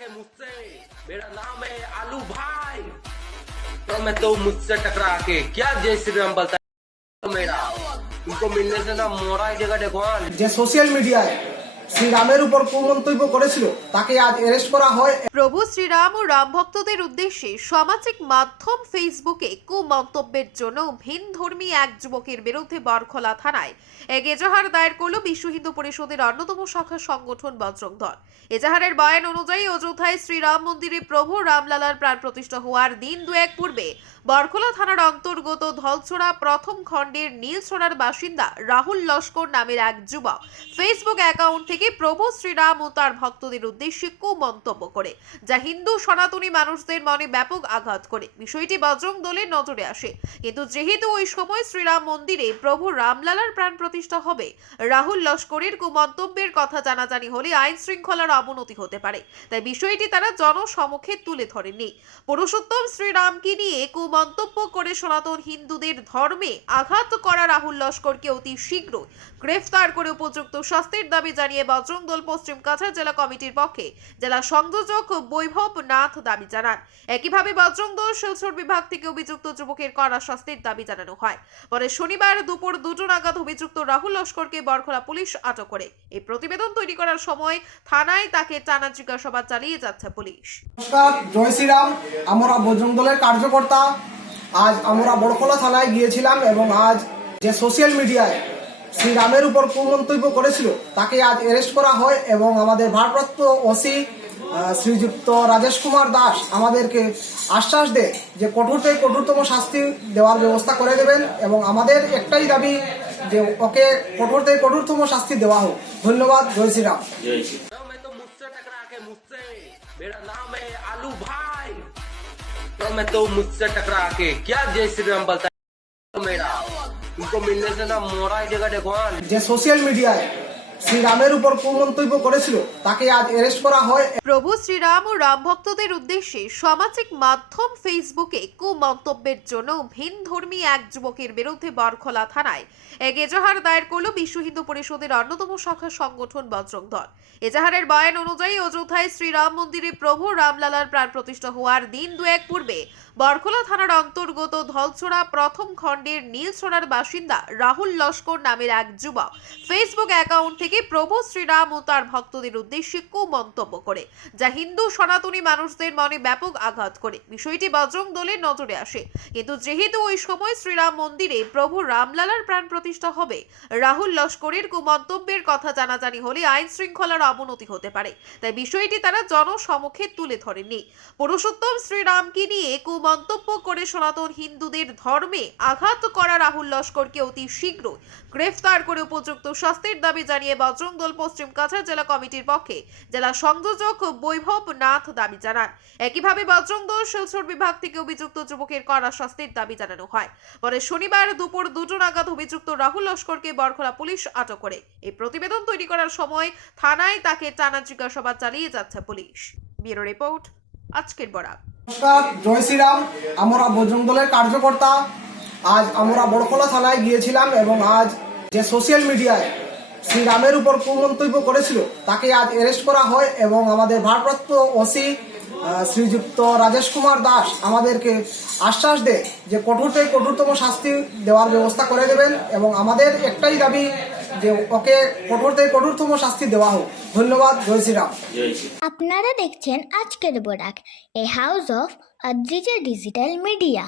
के मुझसे, मेरा नाम है आलू भाई। तो मैं तो मुझसे टकरा के क्या जय श्री राम बोलता है मेरा, तुमको मिलने से ना मोड़ा ही जगह देखो। যে সোশ্যাল মিডিয়ায় শ্রীরামের উপর কুমন্তব্য করেছিল তাকে আজ অ্যারেস্ট করা হয়। প্রভু শ্রীরাম ও রাম ভক্তদের উদ্দেশ্যে সামাজিক মাধ্যম ফেসবুকে কুমন্তব্যের জন্য ভিন ধর্মী এক যুবকের বিরুদ্ধে বরখলা থানায় এক এজাহার দায়ের করল বিশ্ব হিন্দু পরিষদের অন্যতম শাখা সংগঠন বজরং দল। এজাহারের বয়ান অনুযায়ী অযোধ্যায় শ্রীরাম মন্দিরে প্রভু রামলালার প্রাণ প্রতিষ্ঠা হওয়ার দিন দুয়েক পূর্বে বরখলা থানার অন্তর্গত ধলছড়া প্রথম খণ্ডের নীলছড়ার বাসিন্দা রাহুল লস্কর নামের এক যুবক ফেসবুক অ্যাকাউন্ট থেকে প্রভু শ্রীরাম ও তার ভক্তদের উদ্দেশ্যে কুমন্তব্য করে, যা হিন্দু সনাতনী মানুষদের মনে ব্যাপক আঘাত করে। বিষয়টি বজরং দলের নজরে আসে, কিন্তু যেহেতু ওই সময় শ্রীরাম মন্দিরে প্রভু রামলালার প্রাণ প্রতিষ্ঠা হবে, রাহুল লস্করের কুমন্তব্যের কথা জানাজানি হলে আইন শৃঙ্খলার অবনতি হতে পারে, তাই বিষয়টি তারা জনসমক্ষে তুলে ধরেননি। পুরুষোত্তম শ্রীরামকে নিয়ে মন্তব্য করে সনাতন হিন্দুদের ধর্মে আঘাত করা রাহুল লস্করকে অতি শীঘ্র গ্রেফতার করে উপযুক্ত শাস্তির দাবি জানিয়ে বজরং দল পশ্চিম কাছাড় জেলা কমিটির পক্ষে জেলা সংযোজক বৈভব নাথ দাবি জানান। একইভাবে বজরং দল শিলচর বিভাগ থেকে অভিযুক্ত যুবকের কড়া শাস্তির দাবি জানানো হয়। পরে শনিবার দুপুর 2টা নাগাদ অভিযুক্ত রাহুল লস্করকে বরখলা পুলিশ আটক করে। এই প্রতিবেদন তৈরি করার সময় থানায় তাকে টানা জিজ্ঞাসাবাদ চালিয়ে যাচ্ছে পুলিশ। নমস্কার, জয় শ্রীরাম। আমরা বজরং দলের কার্যকর্তা আজ আমরা বরখলা থানায় গিয়েছিলাম এবং আজ যে সোশ্যাল মিডিয়ায় শ্রীরামের উপর কুমন্তব্য করেছিল তাকে আজ অ্যারেস্ট করা হয় এবং আমাদের ভারপ্রাপ্ত ওসি শ্রীযুক্ত রাজেশ কুমার দাস আমাদেরকে আশ্বাস দেয় যে কঠোর থেকে কঠোরতম শাস্তি দেওয়ার ব্যবস্থা করে দেবেন এবং আমাদের একটাই দাবি যে ওকে কঠোর থেকে কঠোরতম শাস্তি দেওয়া হোক। ধন্যবাদ। জয় শ্রীরাম। मैं तो मुझसे टकरा के मुझसे, मेरा नाम है आलू भाई। तो मैं तो मुझसे टकरा के क्या जय श्री राम बोलता है मेरा, तुमको मिलने से ना मोड़ा ही जगह देखो। যে সোশ্যাল মিডিয়ায় শ্রীরামের উপর কুমন্তব্য করেছিল তাকে আজ অ্যারেস্ট করা হয়। প্রভু শ্রীরাম ও রাম ভক্তদের উদ্দেশ্যে সামাজিক মাধ্যম ফেসবুকে কুমন্তব্যের জন্য ভিন ধর্মী এক যুবকের বিরুদ্ধে বরখলা থানায় এক এজাহার দায়ের করল বিশ্ব হিন্দু পরিষদের অন্যতম শাখা সংগঠন বজরং দল। এজাহারের বয়ান অনুযায়ী অযোধ্যায় শ্রীরাম মন্দিরে প্রভু রামলালার প্রাণ প্রতিষ্ঠা হওয়ার দিন দুয়েক পূর্বে বরখলা থানার অন্তর্গত ধলছড়া প্রথম খণ্ডের নীলছড়ার বাসিন্দা রাহুল লস্কর নামের এক যুবক ফেসবুক অ্যাকাউন্ট থেকে প্রভু শ্রীরাম ও তার ভক্তদের উদ্দেশ্যে কুমন্তব্য করে, যা হিন্দু সনাতনী মানুষদের মনে ব্যাপক আঘাত করে। বিষয়টি বজরং দলের নজরে আসে, কিন্তু যেহেতু ওই সময় শ্রীরাম মন্দিরে প্রভু রামলালার প্রাণ প্রতিষ্ঠা হবে, রাহুল লস্করের কুমন্তব্যের কথা জানাজানি হলে আইন শৃঙ্খলার অবনতি হতে পারে, তাই বিষয়টি তারা জনসমক্ষে তুলে ধরেননি। পুরুষোত্তম শ্রীরামকে নিয়ে মন্তব্য করে সনাতন হিন্দুদের ধর্মে আঘাত করা রাহুল লস্করকে অতি শীঘ্র গ্রেফতার করে উপযুক্ত শাস্তির দাবি জানিয়ে বজরং দল পশ্চিম কাছাড় জেলা কমিটির পক্ষে জেলা সংযোজক বৈভব নাথ দাবি জানান। একইভাবে বজরং দল শিলচর বিভাগ থেকে অভিযুক্ত যুবকের কড়া শাস্তির দাবি জানানো হয়। পরে শনিবার দুপুর 2টা নাগাদ অভিযুক্ত রাহুল লস্করকে বরখলা পুলিশ আটক করে। এই প্রতিবেদন তৈরি করার সময় থানায় তাকে টানা জিজ্ঞাসাবাদ চালিয়ে যাচ্ছে পুলিশ। ব্যুরো রিপোর্ট, আজকের বরাক। নমস্কার, জয় শ্রীরাম। আমরা বজরং দলের কার্যকর্তা আজ আমরা বরখলা থানায় গিয়েছিলাম এবং আজ যে সোশ্যাল মিডিয়ায় শ্রীরামের উপর কুমন্তব্য করেছিল তাকে আজ অ্যারেস্ট করা হয় এবং আমাদের ভারপ্রাপ্ত ওসি শ্রীযুক্ত রাজেশ কুমার দাস আমাদেরকে আশ্বাস দেয় যে কঠোর থেকে কঠোরতম শাস্তি দেওয়ার ব্যবস্থা করে দেবেন এবং আমাদের একটাই দাবি যে ওকে কঠোর থেকে কঠোরতম শাস্তি দেওয়া হোক। ধন্যবাদ। জয় শ্রীরাম। আপনারা দেখছেন আজকের Barak, a house of Adrija digital media.